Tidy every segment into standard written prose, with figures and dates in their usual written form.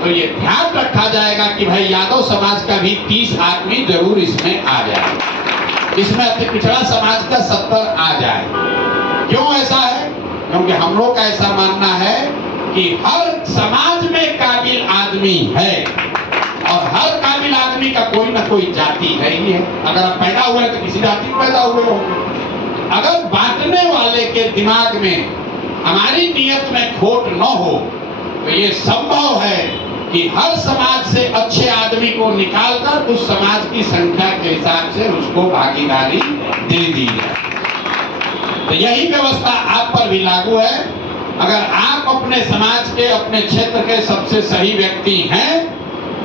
तो ये ध्यान रखा जाएगा कि भाई यादव समाज का भी 30 आदमी जरूर इसमें आ जाए, इसमें अति पिछड़ा समाज का 70 आ जाए। क्यों ऐसा है? क्योंकि हम लोग का ऐसा मानना है कि हर समाज में काबिल आदमी है और हर काबिल आदमी का कोई ना कोई जाति है ही है। अगर आप पैदा हुए तो किसी जाति में पैदा हुए होंगे। अगर बांटने वाले के दिमाग में हमारी नियत में खोट न हो तो ये संभव है कि हर समाज से अच्छे आदमी को निकालकर उस समाज की संख्या के हिसाब से उसको भागीदारी दे दी जाए। तो यही व्यवस्था आप पर भी लागू है। अगर आप अपने समाज के, अपने क्षेत्र के सबसे सही व्यक्ति हैं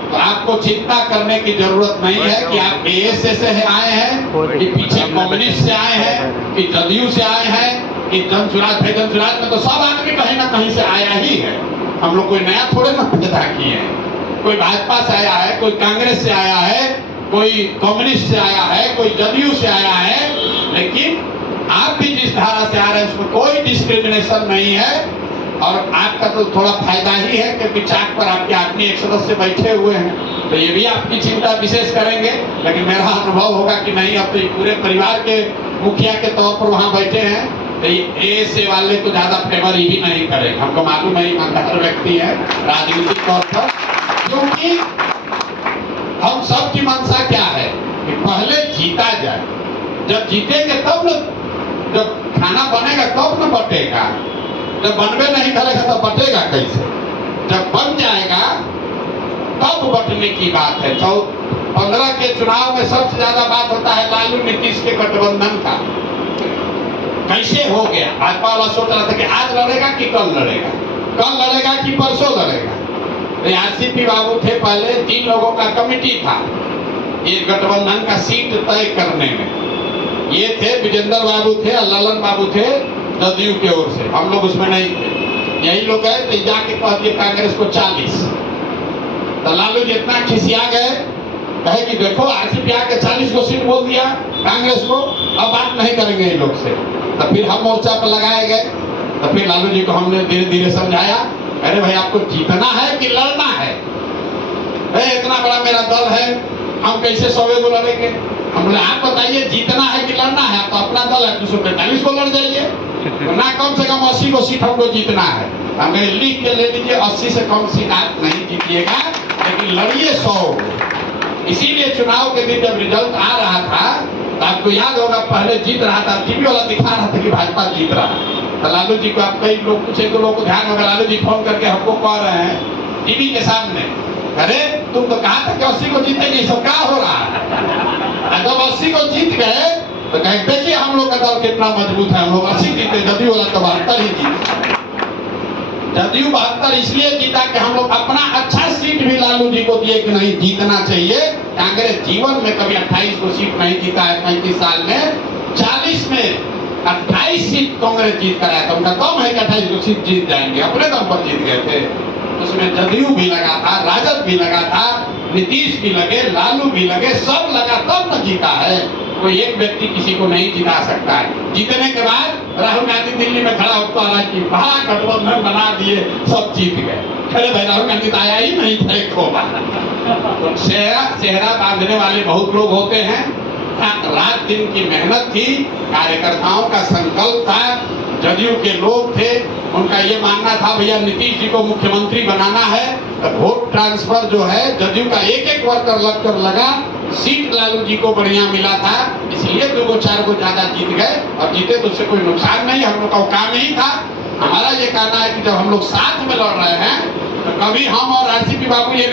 तो आपको चिंता करने की जरूरत नहीं है कि आप एएसए से आए हैं, कि पीछे कम्युनिस्ट से आए हैं, कि जदयू से आए हैं, कि जनसुराज। भाई जनसुराज में तो सब आदमी कहीं ना कहीं से आया ही है। हम लोग कोई नया थोड़े ना पैदा किए हैं। कोई भाजपा से आया है, कोई कांग्रेस से आया है, कोई कम्युनिस्ट से आया है, कोई जदयू से आया है। लेकिन आप भी जिस धारा से आ रहे हैं उसमें कोई डिस्क्रिमिनेशन नहीं है। और आपका तो थोड़ा फायदा ही है क्योंकि चाक पर आपके आदमी एक सदस्य बैठे हुए हैं, तो ये भी आपकी चिंता विशेष करेंगे। लेकिन मेरा अनुभव होगा कि नहीं, अब तो पूरे परिवार के मुखिया के तौर पर वहां बैठे हैं, तो एएसए वाले को ज्यादा फेवर ही नहीं करेगा। हमको मालूम है ईमानदार व्यक्ति है राजनीतिक तौर पर। क्योंकि हम सब की मंशा क्या है कि पहले जीता जाए। जब जीतेंगे तब न, जब खाना बनेगा तब न बटेगा। जब बनवे नहीं करेगा तब बटेगा कैसे? जब बन जाएगा तब बटने की बात है। 15 के चुनाव में सबसे ज्यादा बात होता है लालू नीतीश के गठबंधन का। कैसे हो गया? भाजपा वाला सोच रहा था कि आज लड़ेगा कि कल लड़ेगा, कल लड़ेगा कि परसों लड़ेगा। तो आरसीपी बाबू थे, पहले 3 लोगों का कमेटी था ये गठबंधन का सीट तय करने में। ये थे विजेंद्र बाबू थे और ललन बाबू थे जदयू की ओर से, हम लोग उसमें नहीं थे। यही लोग गए तो जाके कह दिए कांग्रेस को 40। तो लालू जी इतना खिसिया गए, कहे कि देखो आरसीपी आके 40 को सीट बोल दिया कांग्रेस को, अब बात नहीं करेंगे इन लोग से। तो फिर हम मोर्चा पर लगाए गए। तो फिर लालू जी को हमने धीरे धीरे समझाया, अरे भाई आपको जीतना है कि लड़ना है? इतना बड़ा मेरा दल है, हम कैसे 100 को लड़ेंगे? हम बोले आप बताइए जीतना है कि लड़ना है? आप तो अपना दल है, 245 को लड़ जाइए। तो ना कम से कम 80 को सीट हमको जीतना है। हमें लिख के ले लीजिए 80 से कम सीट आप नहीं जीतिएगा, लेकिन लड़िए 100। इसीलिए चुनाव के दिन जब रिजल्ट आ रहा था तो आपको याद होगा पहले जीत रहा था, टीवी वाला दिखा रहा था कि भाजपा जीत रहा है। तो लालू जी को आप कई लोग पूछे तो लोग को ध्यान होगा, लालू जी फोन करके हमको कह रहे हैं टीवी के सामने, अरे तुम तो कहा था कि 80 को जीतेंगे, सब क्या हो रहा है? जब 80 को जीत गए तो कहे देखिए हम लोग का दल कितना मजबूत है, हम लोग 80 जीते, जदयू वाला तो 72 ही जीते। जदयू 72 इसलिए जीता कि हम लोग अपना अच्छा सीट भी लालू जी को दिए कि नहीं जीतना चाहिए। कांग्रेस जीवन में कभी 28 को सीट नहीं जीता है 35 साल में। 40 में 28 सीट कांग्रेस जीत कर आया था। उनका दम है कि 28 को सीट जीत जाएंगे, अपने दम पर जीत गए थे। उसमें जदयू भी लगा था, राजद भी लगा था, नीतीश भी लगे, लालू भी लगे, सब लगा तब न जीता है। कोई एक व्यक्ति किसी को नहीं जिता सकता है। जीतने के बाद राहुल गांधी दिल्ली में खड़ा होता है कि बड़ा गठबंधन बना दिए, सब जीत गए। अरे भाई राहुल गांधी तो आया ही नहीं था एक बार। चेहरा बांधने वाले बहुत लोग होते हैं। रात दिन की मेहनत थी, कार्यकर्ताओं का संकल्प था, जदयू के लोग थे, उनका ये मानना था भैया नीतीश जी को मुख्यमंत्री बनाना है। तो वोट ट्रांसफर जो है जदयू का एक वर्कर लगकर लगा, सीट लालू जी को बढ़िया मिला था, इसलिए 2 को 4 को ज्यादा जीत गए। और जीते तो उससे कोई नुकसान नहीं, हम लोग का काम नहीं था। हमारा ये कहना है कि जब हम लोग साथ में लड़ रहे हैं तो कभी हम और आरसीपी बाबू ये